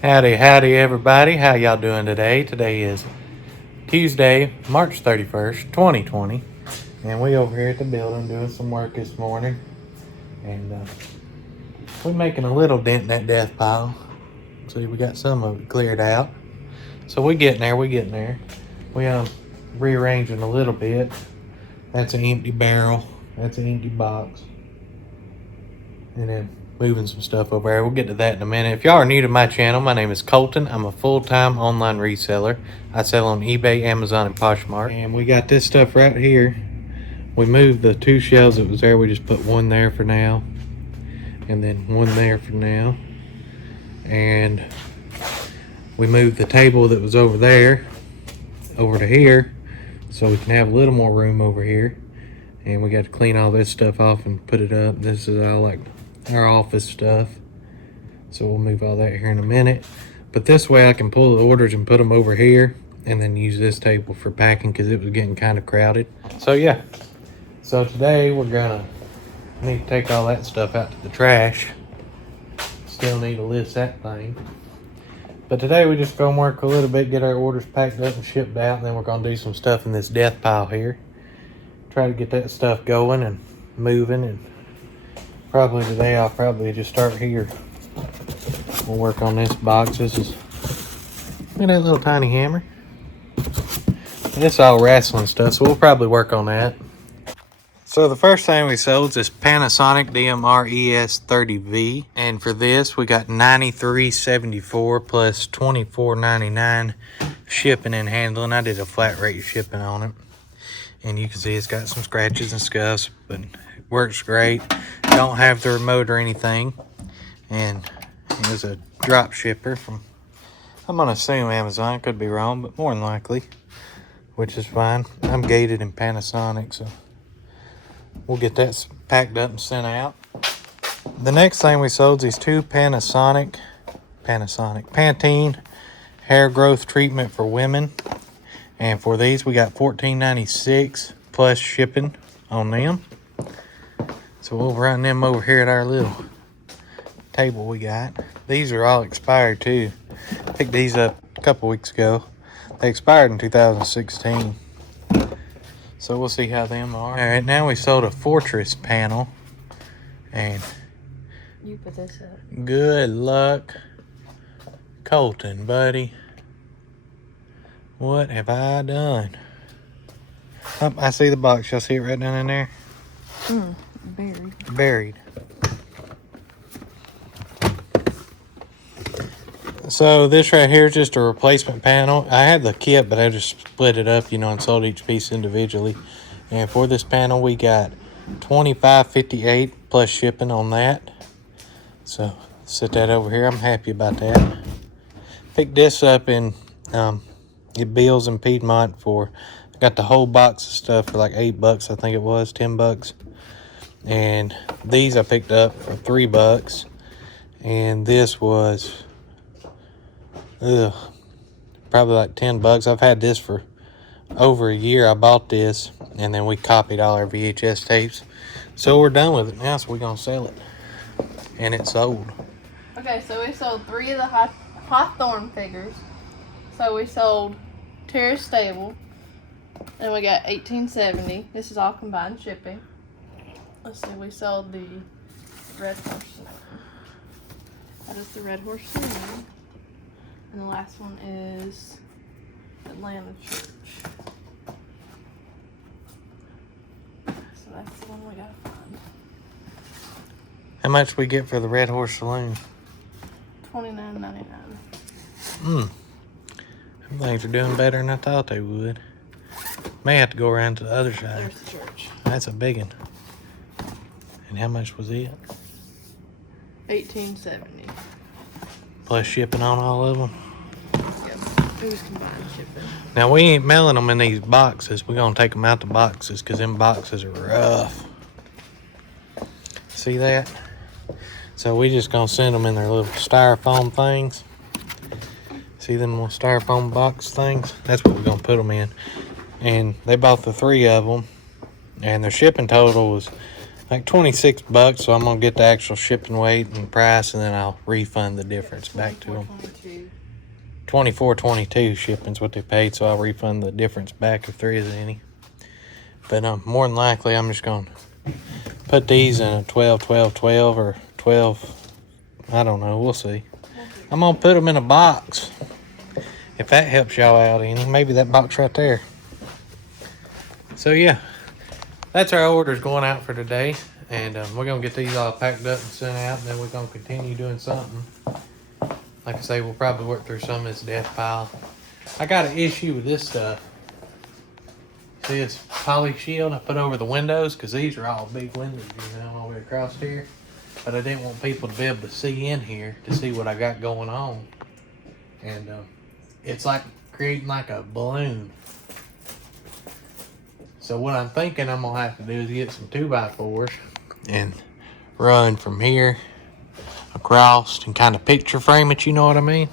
Howdy, howdy, everybody. How y'all doing today? Today is Tuesday, March 31st, 2020. And we over here at the building doing some work this morning. And we're making a little dent in that death pile. See, we got some of it cleared out. So we're getting there, We rearranging a little bit. That's an empty barrel. That's an empty box. And then moving some stuff over there. We'll get to that in a minute. If y'all are new to my channel, my name is Colton. I'm a full-time online reseller. I sell on eBay, Amazon, and Poshmark. And we got this stuff right here. We moved the two shelves that was there. We just put one there for now. And then one there for now. And we moved the table that was over there over to here so we can have a little more room over here. And we got to clean all this stuff off and put it up. This is all like our office stuff, so we'll move all that here in a minute. But this way I can pull the orders and put them over here and then use this table for packing because it was getting kind of crowded. So yeah, so today we're gonna need to take all that stuff out to the trash. Still need to list that thing, but today we just gonna work a little bit, get our orders packed up and shipped out, and then we're gonna do some stuff in this death pile here. Try to get that stuff going and moving, and probably today I'll probably just start here. We'll work on this box. This is, look at that little tiny hammer. This is all wrestling stuff, so we'll probably work on that. So the first thing we sold is this Panasonic DMR ES30V, and for this we got $93.74 plus $24.99 shipping and handling. I did a flat rate shipping on it, and you can see it's got some scratches and scuffs, but it works great. Don't have the remote or anything, and it was a drop shipper from, I'm gonna assume Amazon, could be wrong, but more than likely, which is fine. I'm gated in Panasonic, so we'll get that packed up and sent out. The next thing we sold is these two Pantene hair growth treatment for women, and for these we got $14.96 plus shipping on them. So we'll run them over here at our little table we got. These are all expired too. Picked these up a couple weeks ago. They expired in 2016. So we'll see how them are. All right, now we sold a Fortress panel. And you put this up. Good luck, Colton, buddy. What have I done? Oh, I see the box. Y'all see it right down in there? Buried. So this right here is just a replacement panel. I had the kit, but I just split it up, and sold each piece individually. And for this panel, we got $25.58 plus shipping on that. So set that over here. I'm happy about that. Picked this up in Bills in Piedmont for, I got the whole box of stuff for like $8, I think it was, $10. And these I picked up for $3, and this was probably like $10. I've had this for over a year. I bought this, and then we copied all our VHS tapes, so we're done with it now. So we're gonna sell it, and it sold. Okay, so we sold 3 of the Hawthorne figures. So we sold Terrace Stable, and we got $18.70. This is all combined shipping. Let's see, we sold the Red Horse Saloon. That is the Red Horse Saloon. And the last one is Atlanta Church. So that's the one we gotta find. How much we get for the Red Horse Saloon? $29.99. Things are doing better than I thought they would. May have to go around to the other side. There's the church. That's a big one. And how much was it? $18.70. Plus shipping on all of them? Yep. It was combined shipping. Now, we ain't mailing them in these boxes. We're going to take them out the boxes because them boxes are rough. See that? So we just going to send them in their little styrofoam things. See them little styrofoam box things? That's what we're going to put them in. And they bought the 3 of them. And their shipping total was like 26 bucks. So I'm gonna get the actual shipping weight and price, and then I'll refund the difference back to them. 24.22 shipping's what they paid, so I'll refund the difference back if there is any. But more than likely, I'm just gonna put these in a 12, 12, 12, or 12. I don't know. We'll see. I'm gonna put them in a box. If that helps y'all out any, maybe that box right there. So yeah, that's our orders going out for today, and we're gonna get these all packed up and sent out, and then we're gonna continue doing something. Like I say, we'll probably work through some of this death pile. I got an issue with this stuff. See this poly shield I put over the windows, because these are all big windows, you know, all the way across here. But I didn't want people to be able to see in here to see what I got going on. And it's like creating like a balloon. So what I'm thinking I'm gonna have to do is get some 2x4s and run from here across and kind of picture frame it, you know what I mean?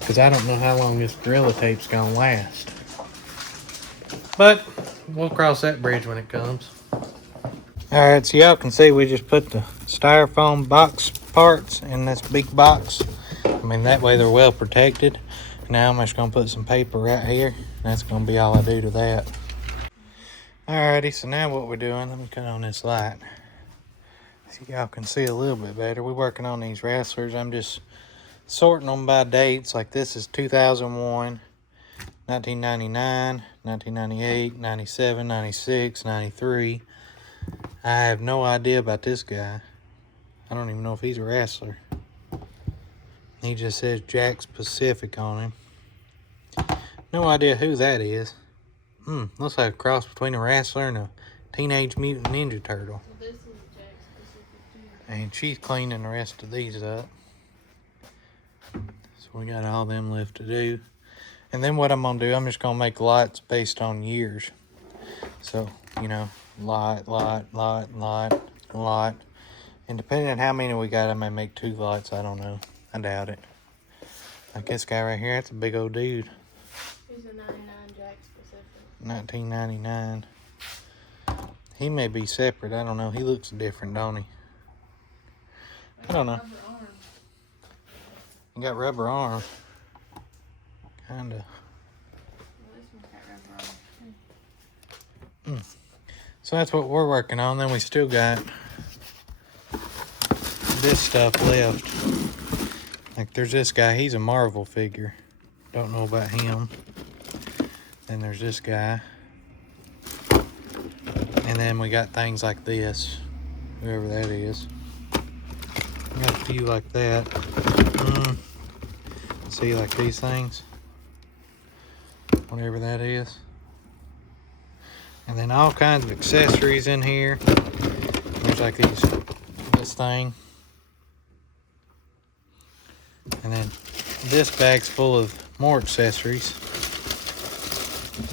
Because I don't know how long this Gorilla Tape's gonna last. But we'll cross that bridge when it comes. Alright, so y'all can see we just put the styrofoam box parts in this big box. I mean, that way they're well protected. Now I'm just gonna put some paper right here. That's gonna be all I do to that. Alrighty, so now what we're doing, let me cut on this light so y'all can see a little bit better. We're working on these wrestlers. I'm just sorting them by dates. Like this is 2001, 1999, 1998, 97, 96, 93. I have no idea about this guy. I don't even know if he's a wrestler. He just says Jack's Pacific on him. No idea who that is. Looks like a cross between a wrestler and a Teenage Mutant Ninja Turtle. So this is Jack's Pacific too. And she's cleaning the rest of these up. So we got all them left to do. And then what I'm going to do, I'm just going to make lots based on years. So, you know, lot. And depending on how many we got, I may make 2 lots. I don't know. I doubt it. Like this guy right here, that's a big old dude. He's a 99 Jack's Pacific. 1999. He may be separate. I don't know. He looks different, don't he? I don't know. He got rubber arms. Kinda. So that's what we're working on. Then we still got this stuff left. Like there's this guy. He's a Marvel figure. Don't know about him. Then there's this guy. And then we got things like this. Whoever that is. We got a few like that. See, like these things. Whatever that is. And then all kinds of accessories in here. There's like this thing. And then this bag's full of more accessories.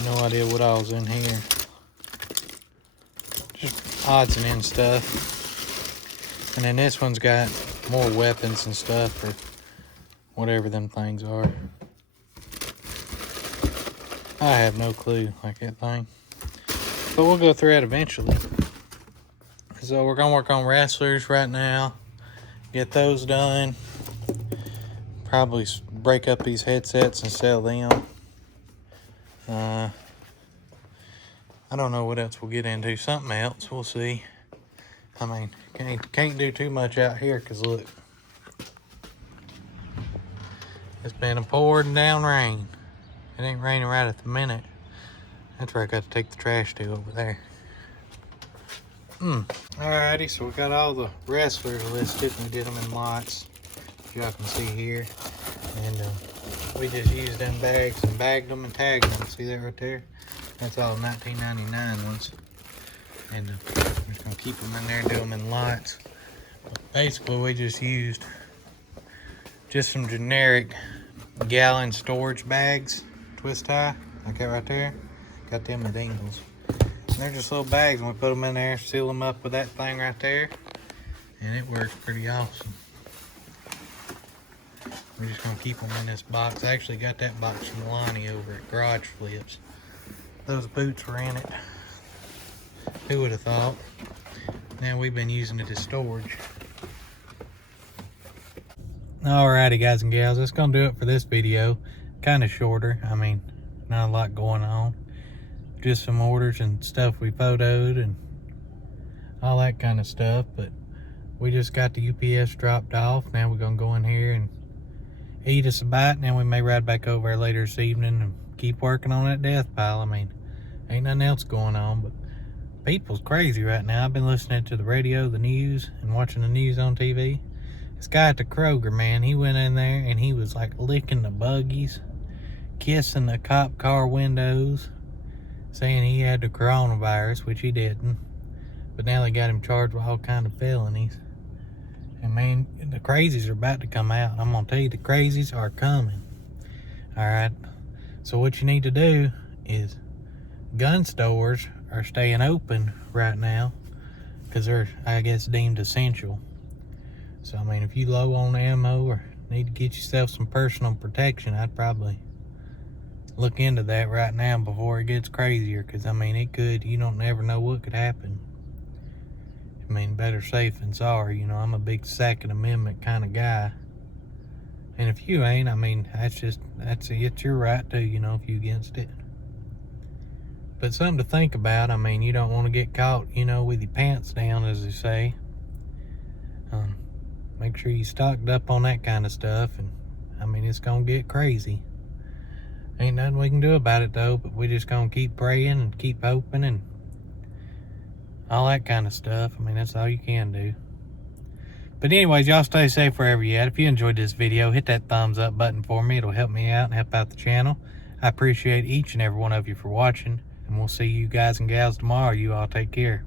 No idea what all's in here. Just odds and ends stuff. And then this one's got more weapons and stuff, or whatever them things are. I have no clue, like that thing. But we'll go through it eventually. So we're gonna work on wrestlers right now. Get those done. Probably break up these headsets and sell them. I don't know what else we'll get into. Something else, we'll see. I mean, can't do too much out here, because look. It's been a pouring down rain. It ain't raining right at the minute. That's where I got to take the trash to, over there. Alrighty, so we got all the wrestlers listed. We did them in lots, as y'all can see here. And we just used them bags and bagged them and tagged them. See that right there? That's all 1999 ones. And we're just gonna keep them in there and do them in lots. But basically, we just used some generic gallon storage bags, twist tie, like that right there. Got them at Ingles. And they're just little bags, and we put them in there, seal them up with that thing right there, and it works pretty awesome. We're just gonna keep them in this box. I actually got that box from Lonnie over at Garage Flips. Those boots were in it. Who would have thought? Now we've been using it as storage. Alrighty guys and gals, that's gonna do it for this video. Kind of shorter, I mean, not a lot going on. Just some orders and stuff we photoed and all that kind of stuff, but we just got the UPS dropped off. Now we're gonna go in here and eat us a bite, and then we may ride back over there later this evening and keep working on that death pile. I mean, ain't nothing else going on, but people's crazy right now. I've been listening to the radio, the news, and watching the news on TV. This guy at the Kroger, man, he went in there and he was like licking the buggies, kissing the cop car windows, saying he had the coronavirus, which he didn't. But now they got him charged with all kind of felonies. And man, the crazies are about to come out. I'm gonna tell you, the crazies are coming. Alright, so what you need to do is, gun stores are staying open right now because they're, I guess, deemed essential. So I mean, if you low on ammo or need to get yourself some personal protection, I'd probably look into that right now before it gets crazier, because I mean, it could, you don't never know what could happen. I mean, better safe than sorry. You know, I'm a big Second Amendment kind of guy, and if you ain't, I mean, it's your right to, you know, if you against it. But something to think about. I mean, you don't want to get caught, you know, with your pants down, as they say. Make sure you stocked up on that kind of stuff, and I mean, it's gonna get crazy. Ain't nothing we can do about it though, but we just gonna keep praying and keep hoping and all that kind of stuff. I mean, that's all you can do. But anyways, y'all stay safe wherever you at. If you enjoyed this video, hit that thumbs up button for me. It'll help me out and help out the channel. I appreciate each and every one of you for watching, and we'll see you guys and gals tomorrow. You all take care.